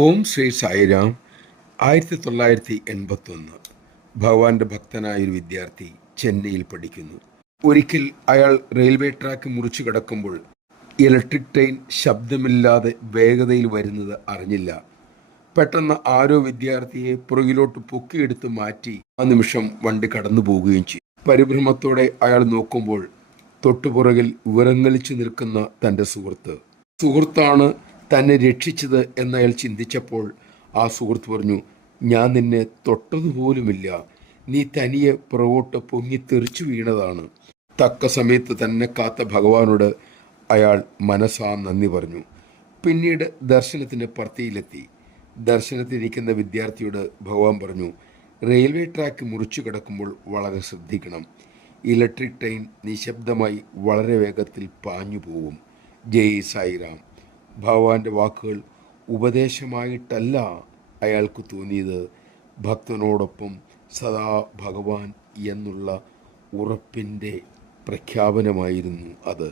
ഓം ശ്രീ സായിരാം. 1981 ഭഗവാന്റെ ഭക്തനായൊരു വിദ്യാർത്ഥി ചെന്നൈയിൽ പഠിക്കുന്നു. ഒരിക്കൽ അയാൾ റെയിൽവേ ട്രാക്ക് മുറിച്ചു കിടക്കുമ്പോൾ ഇലക്ട്രിക് ട്രെയിൻ ശബ്ദമില്ലാതെ വേഗതയിൽ വരുന്നത് അറിഞ്ഞില്ല. പെട്ടെന്ന് ആരോ വിദ്യാർത്ഥിയെ പുറകിലോട്ട് പൊക്കിയെടുത്ത് മാറ്റി ആ നിമിഷം വണ്ടി കടന്നു പോവുകയും ചെയ്തു. പരിഭ്രമത്തോടെ അയാൾ നോക്കുമ്പോൾ തൊട്ടുപുറകിൽ വിറങ്ങലിച്ചു നിൽക്കുന്ന തൻ്റെ സുഹൃത്താണ് തന്നെ രക്ഷിച്ചത് എന്നയാൾ ചിന്തിച്ചപ്പോൾ ആ സുഹൃത്ത് പറഞ്ഞു, ഞാൻ നിന്നെ തൊട്ടതുപോലുമില്ല, നീ തനിയെ പുറകോട്ട് പൊങ്ങിത്തെറിച്ചു വീണതാണ്. തക്ക സമയത്ത് തന്നെ കാത്ത ഭഗവാനോട് അയാൾ മനസ്സാ നന്ദി പറഞ്ഞു. പിന്നീട് ദർശനത്തിന് പർത്തിയിലെത്തി. ദർശനത്തിരിക്കുന്ന വിദ്യാർത്ഥിയോട് ഭഗവാൻ പറഞ്ഞു, റെയിൽവേ ട്രാക്ക് മുറിച്ചു കിടക്കുമ്പോൾ വളരെ ശ്രദ്ധിക്കണം. ഇലക്ട്രിക് ട്രെയിൻ നിശബ്ദമായി വളരെ വേഗത്തിൽ പാഞ്ഞു പോവും. ജയ് സായിറാം. ഭഗവാന്റെ വാക്കുകൾ ഉപദേശമായിട്ടല്ല അയാൾക്ക് തോന്നിയത്, ഭക്തനോടൊപ്പം സദാ ഭഗവാൻ എന്നുള്ള ഉറപ്പിൻ്റെ പ്രഖ്യാപനമായിരുന്നു അത്.